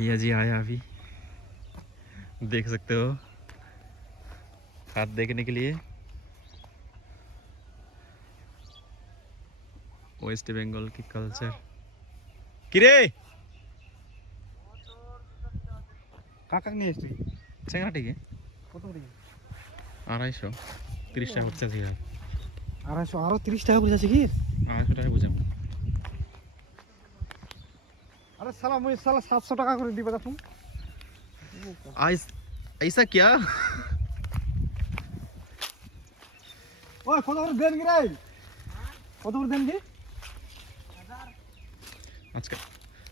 भैया जी आया अभी, देख सकते हो, हाथ देखने के लिए। वेस्ट बंगाल की कल्चर किरे কাকাক নিয়ে এসছি চেঙ্গাটিকে কত করে 230 টাকা করছে আজকে। 250 আরো 30 টাকা করে যাচ্ছে কি 250 টাকা বুঝাম। আরে সালা মুই সালা 700 টাকা করে দিবা তুমি आज ऐसा क्या? ওই কত করে দেন কি রে কত করে দেন কি আজকে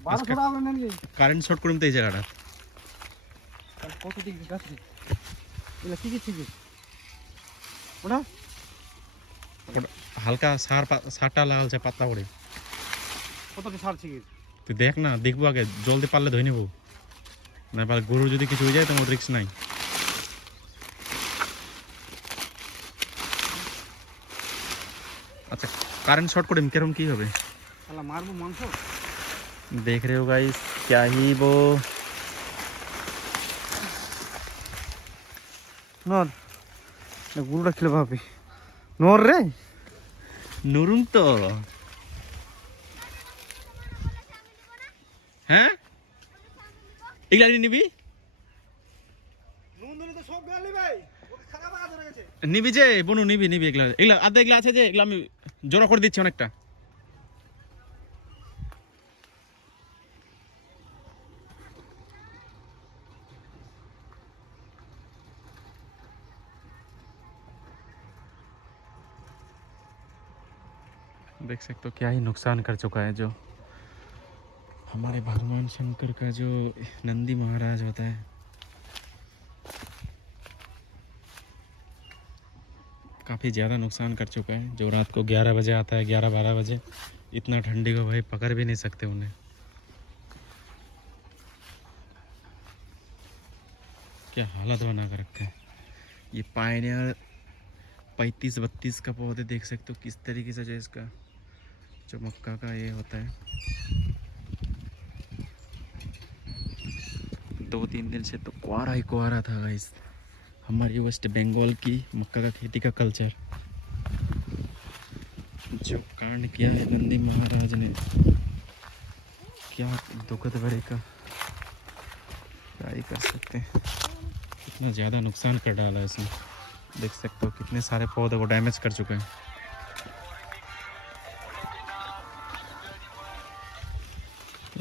1200 টাকা করে নেন কি কারেন্ট শর্ট করুন তো এই জায়গাটা। কত দিক গাছ রে এলা কি কি ঠিক ওটা হালকা সারটা লাগালছে পাতলা করে। কতটা ছাড়ছি কি তুই দেখ না, দেখবো আগে, জলদি পারলে ধরে নেবো, না পারলে গরুর যদি কিছু হয়ে যায় তোমার রিস্ক নাই। अच्छा करंट शॉर्ट করে কেরম কি হবে শালা মারবো মাংস देख रहे हो गाइस क्या ही वो নর না গুলটা খেলে ভাবি নর রে নুরুং তো হ্যাঁ এগুলা নিবি নুন দিলে তো সব বেয়ালি ভাই ওকে খারাপ আদর হয়ে গেছে নিবি যে বনু নিবি এগুলা এগুলা আধা এগুলা আছে যে এগুলা আমি জোড়া করে দিচ্ছি অনেকটা। देख सकते हो क्या ही नुकसान कर चुका है जो हमारे भगवान शंकर का जो नंदी महाराज होता है। काफ़ी ज़्यादा नुकसान कर चुका है, जो रात को 11 बजे आता है, 11-12 बजे, इतना ठंडी को भाई पकड़ भी नहीं सकते उन्हें। क्या हालत बना कर रखे हैं। ये पायनियर 35-32 का पौधे देख सकते हो किस तरीके से जो इसका जो मक्का का ये होता है। 2-3 दिन से तो कुआरा ही कुआरा था गाइस। हमारी वेस्ट बंगाल की मक्का का खेती का कल्चर जो कांड किया है नंदी महाराज ने, क्या दुखद भरे का, क्या ही कर सकते हैं। कितना ज़्यादा नुकसान कर डाला है इसमें, देख सकते हो कितने सारे पौधे को डैमेज कर चुके हैं।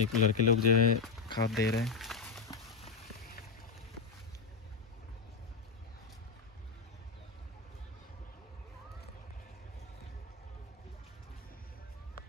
एक लड़के लोग जो है खाद दे रहे हैं।